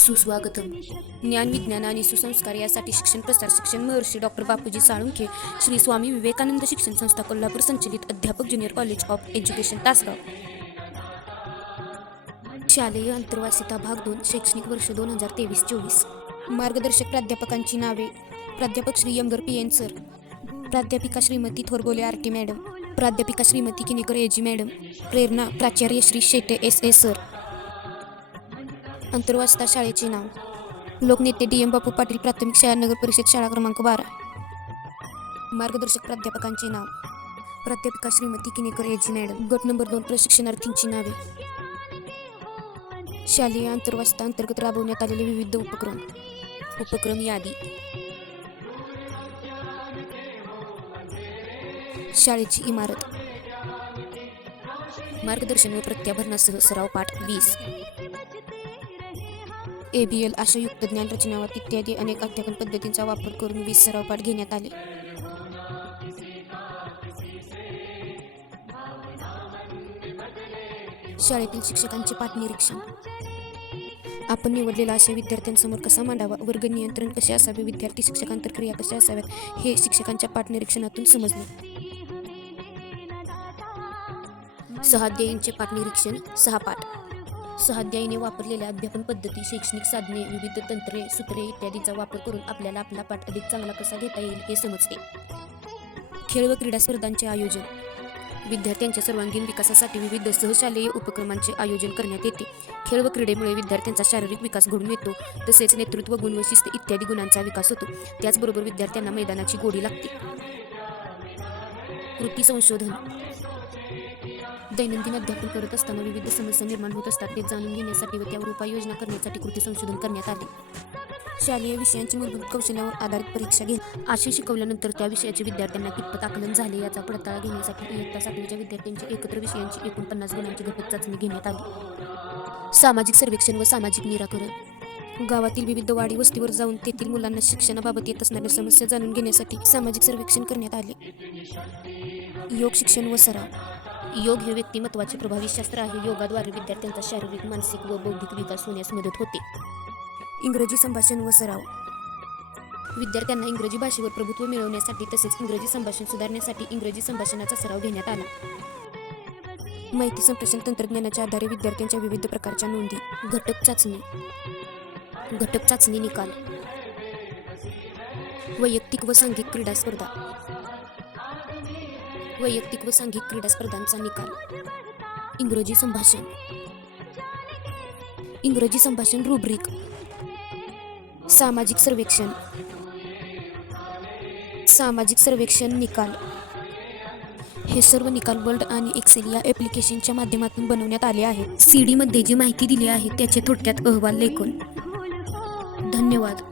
सुस्वागतम. ज्ञान, विज्ञान आणि सुसंस्कार यासाठी शिक्षण प्रसार शिक्षण महर्षी डॉक्टर बापूजी साळुंखे, श्री स्वामी विवेकानंद शिक्षण संस्था कोल्हापूर संचलित अध्यापक junior college of education Tasgaon. शालेय अंतर्वासिता भाग 2 शैक्षणिक वर्ष 2023-24. मार्गदर्शक प्राध्यापकांची नावे: प्राध्यापक Shri Yangar P N sir, प्राध्यापिका श्रीमती थोरबोले आरटी मॅडम, प्राध्यापिका श्रीमती किनीकर एजी मॅडम. प्रेरणा: प्राचार्य Shri Shete S A sir. अंतर्वासिता शाळेचे नाव: लोकनेते डी एम बापू पाटील प्राथमिक शाळा नगर परिषद शाळा क्रमांक 12. मार्गदर्शक प्राध्यापकांचे नाव: प्राध्यापिका श्रीमती किनीकर एजी मॅडम. गट नंबर 2 प्रशिक्षणार्थींची नावे. शालेय अंतर्वासिता अंतर्गत राबवण्यात आलेले विविध उपक्रम यादी. शाळेची इमारत. मार्गदर्शन व प्रत्याभरणासह सराव पाठ 20. ABL आशयुक्त ज्ञान रचनावाद इत्यादी अनेक अध्यापन पद्धतींचा वापर करून 20 सराव पाठ घेण्यात आले. शाळेतील शिक्षकांचे पाठ निरीक्षण. आपण निवडलेला आशय विद्यार्थ्यांसमोर कसा मांडावा, वर्ग नियंत्रण कसे असावे, विद्यार्थी शिक्षक आंतरक्रिया कशा असाव्यात हे शिक्षकांच्या पाठ निरीक्षणातून समजले. सहाध्यायींचे पाठ निरीक्षण. 6 पाठ. सहाध्यायीने वापरलेल्या अध्यापन पद्धती, शैक्षणिक साधने, विविध तंत्रे, सूत्रे इत्यादीचा वापर करून आपल्याला आपला पाठ अधिक चांगला कसा घेता येईल हे समजते. खेळ व क्रीडा स्पर्धांचे आयोजन. विद्यार्थ्यांच्या सर्वांगीण विकासासाठी विविध सहशालेय उपक्रमांचे आयोजन करण्यात येते. खेळ व क्रीडेमुळे विद्यार्थ्यांचा शारीरिक विकास घडून येतो, तसेच नेतृत्व गुण व शिस्त इत्यादी गुणांचा विकास होतो. त्याचबरोबर विद्यार्थ्यांना मैदानाची गोडी लागते. कृती संशोधन. दैनंदिन अध्यापन करत असताना विविध समस्या निर्माण होत असतात, ते जाणून घेण्यासाठी व त्यावर उपाययोजना करण्यासाठी कृती संशोधन करण्यात आले. शालेय विषयांची मूलभूत कौशल्यावर आधारित परीक्षा घे. आशय शिकवल्यानंतर त्या विषयाचे विद्यार्थ्यांना कितपत आकलन झाले याचा पडताळा घेण्यासाठी इयत्ता 7वीच्या विद्यार्थ्यांची एकत्र विषयांची एकूण 50 गुणांची घटक चाचणी घेण्यात आली. सामाजिक सर्वेक्षण व सामाजिक निराकरण. गावातील विविध वाडी वस्तीवर जाऊन तेथील मुलांना शिक्षणाबाबत येत असणाऱ्या समस्या जाणून घेण्यासाठी सामाजिक सर्वेक्षण करण्यात आले. योग शिक्षण व सराव. योग हे व्यक्तिमत्वाचे प्रभावी शास्त्र आहे. योगाद्वारे विद्यार्थ्यांचा शारीरिक, मानसिक व बौद्धिक विकास होण्यास मदत होते. इंग्रजी संभाषण व सराव. विद्यार्थ्यांना इंग्रजी भाषेवर प्रभुत्व मिळवण्यासाठी तसेच इंग्रजी संभाषण सुधारण्यासाठी इंग्रजी संभाषणाचा सराव घेण्यात आला. माहिती संप्रेषण तंत्रज्ञानाच्या आधारे विद्यार्थ्यांच्या विविध प्रकारच्या नोंदी. घटक चाचणी निकाल. वैयक्तिक व सांघिक क्रीडा स्पर्धा. वैयक्तिक व सांघिक क्रीडा स्पर्धांचा निकाल. इंग्रजी संभाषण रुब्रिक. सामाजिक सर्वेक्षण निकाल. हे सर्व निकाल वर्ड आणि एक्सेल या ॲप्लिकेशनच्या माध्यमातून बनवण्यात आले आहेत. CD मध्ये जी माहिती दिली आहे त्याचे थोडक्यात अहवाल लेखन. धन्यवाद.